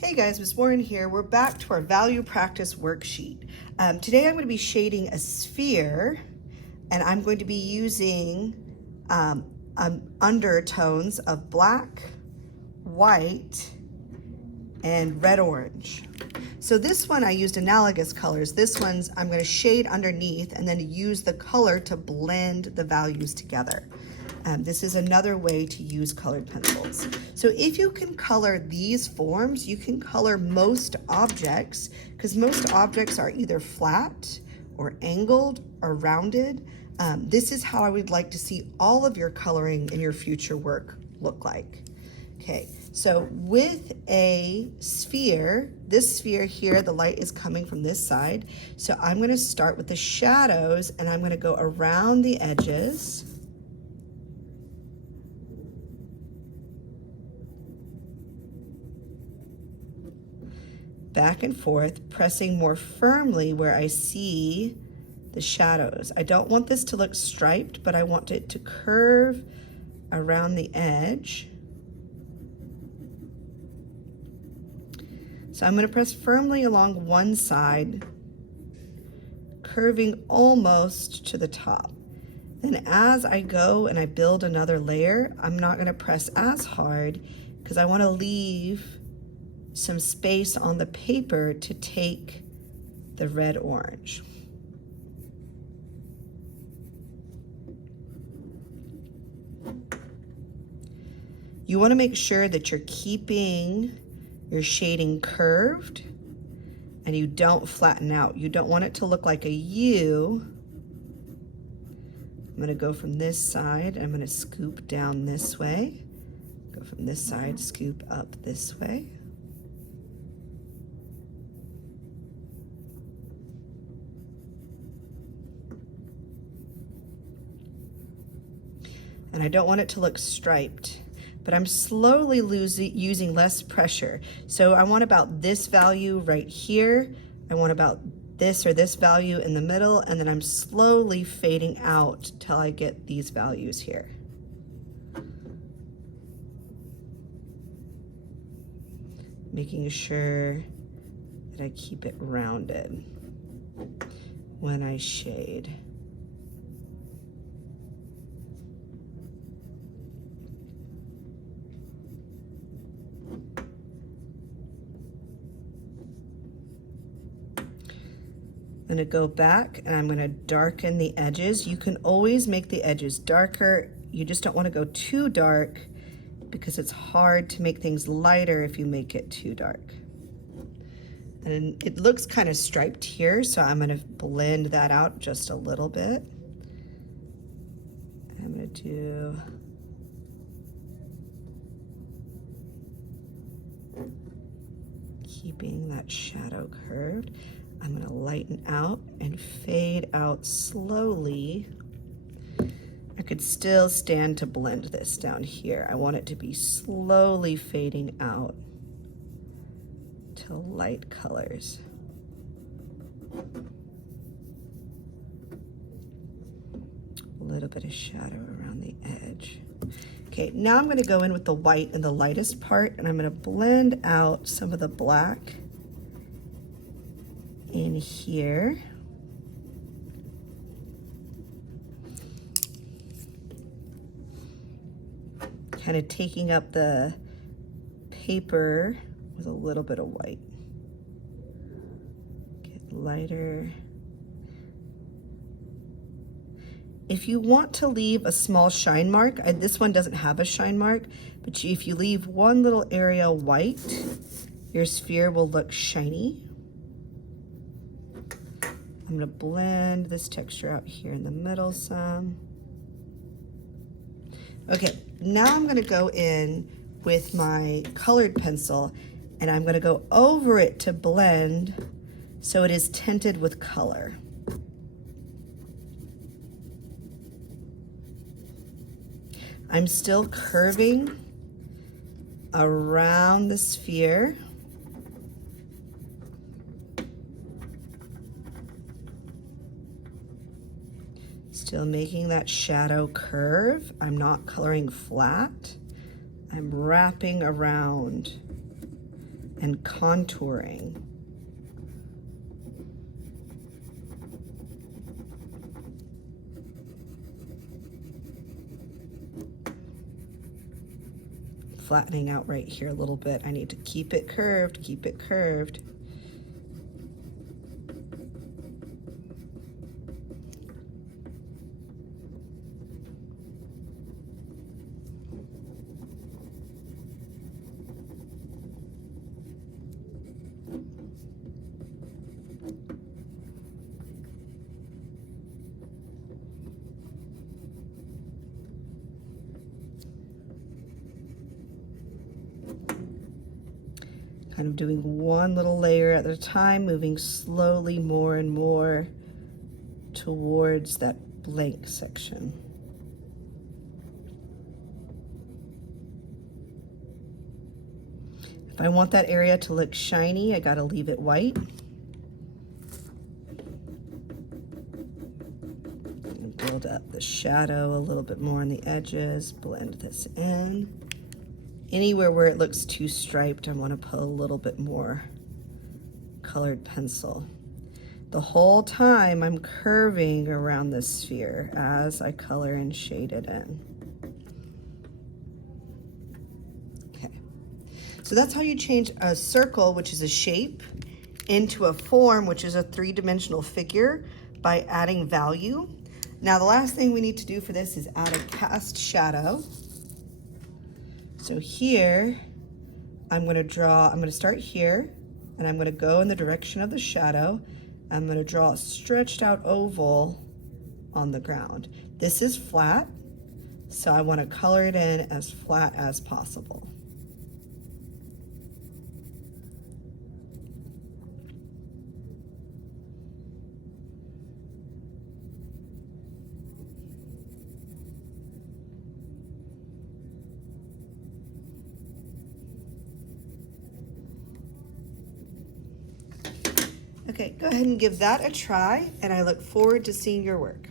Hey guys, Ms. Warren here. We're back to our value practice worksheet. Today I'm going to be shading a sphere, and I'm going to be using undertones of black, white, and red-orange. So this one I used analogous colors. This one's I'm going to shade underneath and then use the color to blend the values together. This is another way to use colored pencils. So if you can color these forms, you can color most objects, because most objects are either flat or angled or rounded. This is how I would like to see all of your coloring in your future work look like. Okay, so with a sphere, this sphere here, the light is coming from this side. So I'm going to start with the shadows, and I'm going to go around the edges. Back and forth, pressing more firmly where I see the shadows. I don't want this to look striped, but I want it to curve around the edge. So I'm going to press firmly along one side, curving almost to the top. Then as I go and I build another layer, I'm not going to press as hard because I want to leave some space on the paper to take the red-orange. You want to make sure that you're keeping your shading curved and you don't flatten out. You don't want it to look like a U. I'm going to go from this side. I'm going to scoop down this way. Go from this side, scoop up this way. And I don't want it to look striped, but I'm slowly using less pressure. So I want about this value right here. I want about this or this value in the middle, and then I'm slowly fading out till I get these values here. Making sure that I keep it rounded when I shade. I'm going to go back and I'm going to darken the edges. You can always make the edges darker. You just don't want to go too dark because it's hard to make things lighter if you make it too dark. And it looks kind of striped here, so I'm going to blend that out just a little bit. I'm going to do keeping that shadow curved. I'm going to lighten out and fade out slowly. I could still stand to blend this down here. I want it to be slowly fading out to light colors. A little bit of shadow around the edge. Okay, now I'm going to go in with the white in the lightest part, and I'm going to blend out some of the black in here. Kind of taking up the paper with a little bit of white. Get lighter. If you want to leave a small shine mark, this one doesn't have a shine mark, but if you leave one little area white, your sphere will look shiny. I'm going to blend this texture out here in the middle some. Okay, now I'm going to go in with my colored pencil, and I'm going to go over it to blend so it is tinted with color. I'm still curving around the sphere. Still making that shadow curve. I'm not coloring flat. I'm wrapping around and contouring. Flattening out right here a little bit. I need to keep it curved, keep it curved. Kind of doing one little layer at a time, moving slowly more and more towards that blank section. If I want that area to look shiny, I gotta leave it white. And build up the shadow a little bit more on the edges, blend this in. Anywhere where it looks too striped, I want to put a little bit more colored pencil. The whole time I'm curving around this sphere as I color and shade it in. Okay, so that's how you change a circle, which is a shape, into a form, which is a three-dimensional figure, by adding value. Now the last thing we need to do for this is add a cast shadow. So here, I'm gonna start here, and I'm gonna go in the direction of the shadow. I'm gonna draw a stretched out oval on the ground. This is flat, so I wanna color it in as flat as possible. Okay, go ahead and give that a try, and I look forward to seeing your work.